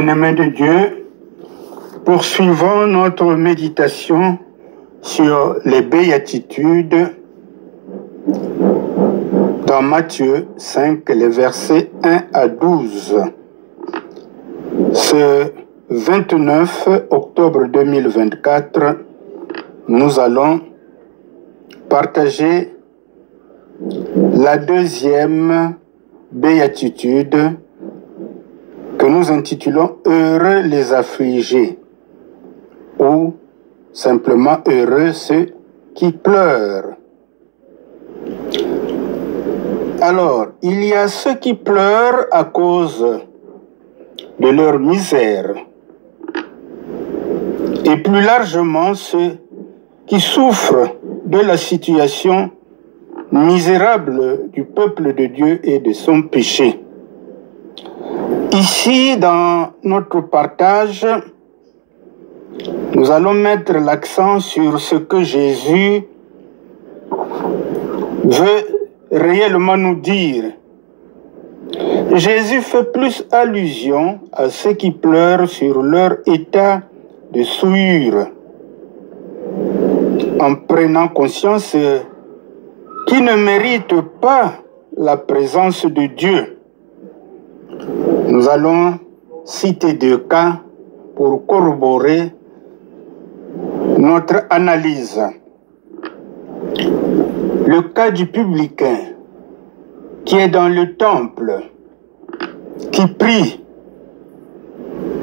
Bien-aimés de Dieu, poursuivons notre méditation sur les béatitudes dans Matthieu 5, les versets 1 à 12. Ce 29 octobre 2024, nous allons partager la deuxième béatitude que nous intitulons « Heureux les affligés » ou simplement « Heureux ceux qui pleurent ». Alors, il y a ceux qui pleurent à cause de leur misère et plus largement ceux qui souffrent de la situation misérable du peuple de Dieu et de son péché. Ici, dans notre partage, nous allons mettre l'accent sur ce que Jésus veut réellement nous dire. Jésus fait plus allusion à ceux qui pleurent sur leur état de souillure, en prenant conscience qu'ils ne méritent pas la présence de Dieu. Nous allons citer deux cas pour corroborer notre analyse. Le cas du publicain qui est dans le temple, qui prie,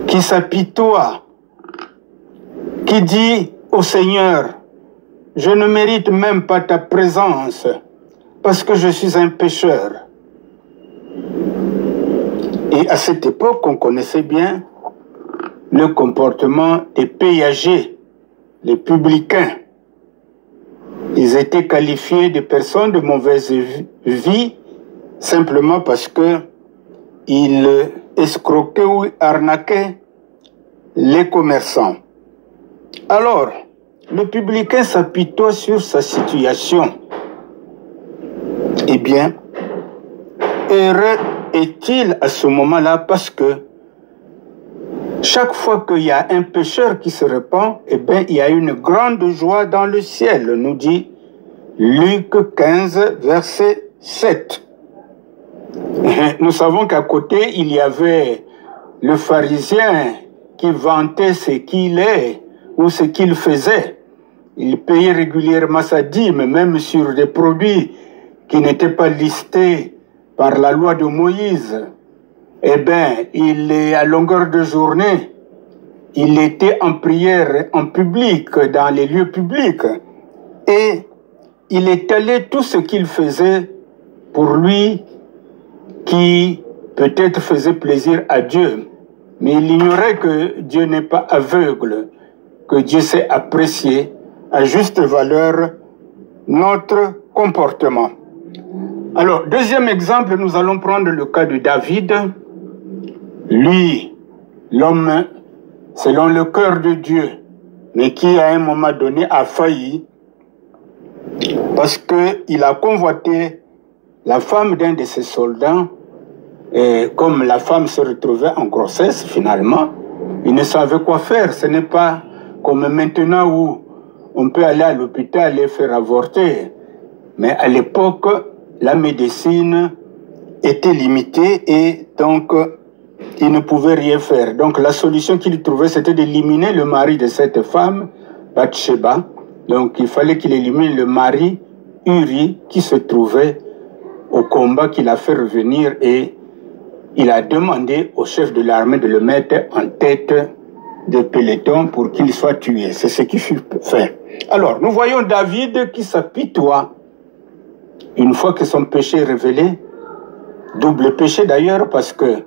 qui s'apitoie, qui dit au Seigneur, « Je ne mérite même pas ta présence parce que je suis un pécheur. » Et à cette époque, on connaissait bien le comportement des péagers, les publicains. Ils étaient qualifiés de personnes de mauvaise vie simplement parce qu'ils escroquaient ou arnaquaient les commerçants. Alors, le publicain s'apitoie sur sa situation. Eh bien, heureux est-il à ce moment-là parce que chaque fois qu'il y a un pécheur qui se répand, eh bien, il y a une grande joie dans le ciel, nous dit Luc 15, verset 7. Nous savons qu'à côté, il y avait le pharisien qui vantait ce qu'il est ou ce qu'il faisait. Il payait régulièrement sa dîme, même sur des produits qui n'étaient pas listés par la loi de Moïse. Eh bien, il est à longueur de journée, il était en prière en public, dans les lieux publics, et il étalait tout ce qu'il faisait pour lui qui peut-être faisait plaisir à Dieu. Mais il ignorait que Dieu n'est pas aveugle, que Dieu sait apprécier à juste valeur notre comportement. Alors, deuxième exemple, nous allons prendre le cas de David. Lui, l'homme selon le cœur de Dieu, mais qui à un moment donné a failli parce qu'il a convoité la femme d'un de ses soldats, et comme la femme se retrouvait en grossesse finalement, il ne savait quoi faire. Ce n'est pas comme maintenant où on peut aller à l'hôpital et faire avorter. Mais à l'époque, la médecine était limitée et donc il ne pouvait rien faire. Donc la solution qu'il trouvait, c'était d'éliminer le mari de cette femme, Bathsheba. Donc il fallait qu'il élimine le mari, Uri, qui se trouvait au combat, qu'il a fait revenir, et il a demandé au chef de l'armée de le mettre en tête de peloton pour qu'il soit tué. C'est ce qui fut fait. Alors, nous voyons David qui s'apitoie une fois que son péché est révélé, double péché d'ailleurs, parce que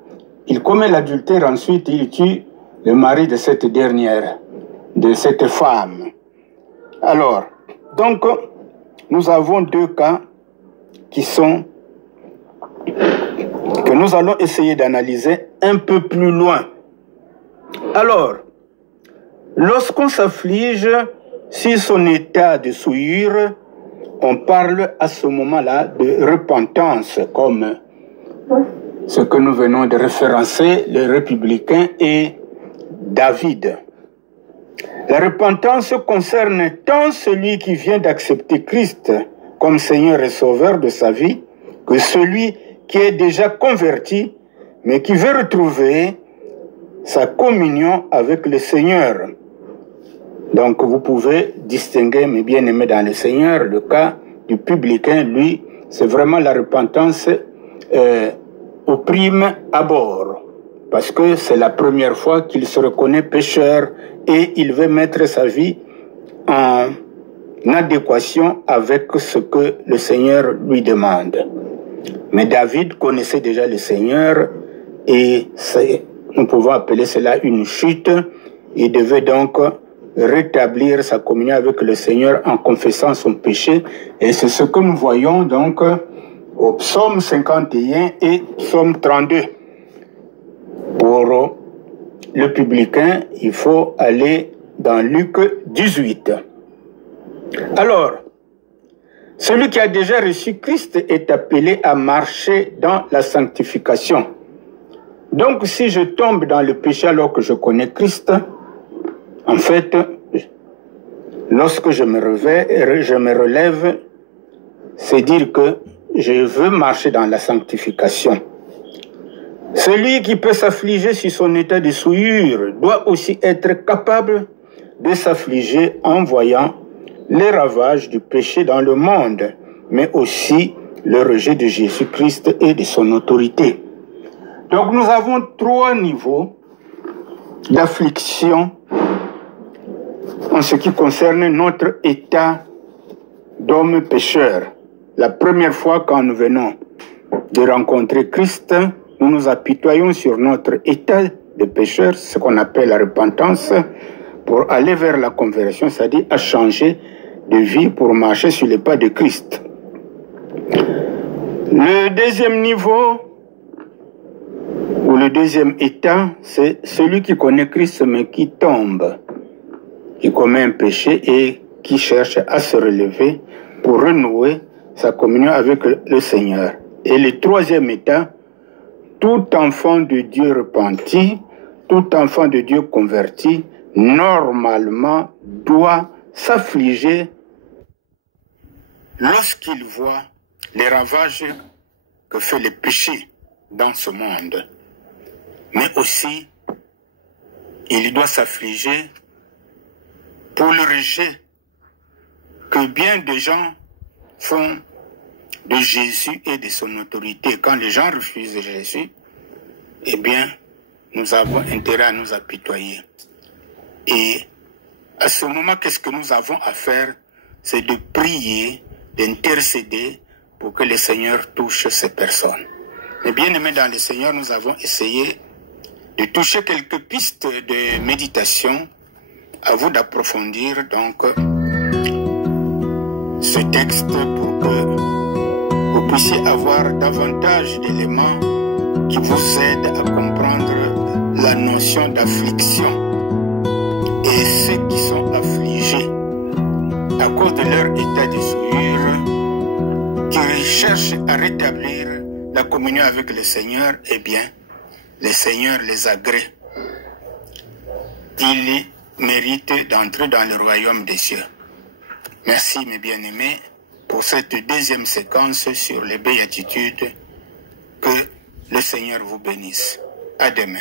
il commet l'adultère, ensuite il tue le mari de cette dernière, de cette femme. Alors, donc, nous avons deux cas que nous allons essayer d'analyser un peu plus loin. Alors, lorsqu'on s'afflige sur son état de souillure, on parle à ce moment-là de repentance, comme ce que nous venons de référencer, les républicains et David. La repentance concerne tant celui qui vient d'accepter Christ comme Seigneur et Sauveur de sa vie, que celui qui est déjà converti, mais qui veut retrouver sa communion avec le Seigneur. Donc vous pouvez distinguer, mes bien-aimés dans le Seigneur, le cas du publicain, lui, c'est vraiment la repentance au prime abord, parce que c'est la première fois qu'il se reconnaît pécheur et il veut mettre sa vie en adéquation avec ce que le Seigneur lui demande. Mais David connaissait déjà le Seigneur et nous pouvons appeler cela une chute. Il devait donc rétablir sa communion avec le Seigneur en confessant son péché. Et c'est ce que nous voyons donc au psaume 51 et psaume 32. Pour le publicain, il faut aller dans Luc 18. Alors, celui qui a déjà reçu Christ est appelé à marcher dans la sanctification. Donc, si je tombe dans le péché alors que je connais Christ, en fait, lorsque je me relève, c'est dire que je veux marcher dans la sanctification. Celui qui peut s'affliger sur son état de souillure doit aussi être capable de s'affliger en voyant les ravages du péché dans le monde, mais aussi le rejet de Jésus-Christ et de son autorité. Donc nous avons 3 niveaux d'affliction en ce qui concerne notre état d'homme pécheur. La première fois quand nous venons de rencontrer Christ, nous nous apitoyons sur notre état de pécheur, ce qu'on appelle la repentance, pour aller vers la conversion, c'est-à-dire à changer de vie pour marcher sur les pas de Christ. Le deuxième niveau, ou le deuxième état, c'est celui qui connaît Christ mais qui tombe, qui commet un péché et qui cherche à se relever pour renouer sa communion avec le Seigneur. Et le troisième état, tout enfant de Dieu repenti, tout enfant de Dieu converti, normalement doit s'affliger lorsqu'il voit les ravages que fait le péché dans ce monde. Mais aussi, il doit s'affliger pour le rejet que bien de gens font de Jésus et de son autorité. Quand les gens refusent Jésus, eh bien, nous avons intérêt à nous apitoyer. Et à ce moment, qu'est-ce que nous avons à faire? C'est de prier, d'intercéder pour que le Seigneur touche ces personnes. Mais bien aimés dans le Seigneur, nous avons essayé de toucher quelques pistes de méditation. À vous d'approfondir donc ce texte pour que vous puissiez avoir davantage d'éléments qui vous aident à comprendre la notion d'affliction. Et ceux qui sont affligés à cause de leur état de souillure, qui cherchent à rétablir la communion avec le Seigneur, eh bien, le Seigneur les agrée. Ils méritent d'entrer dans le royaume des cieux. Merci mes bien-aimés pour cette deuxième séquence sur les béatitudes. Que le Seigneur vous bénisse. À demain.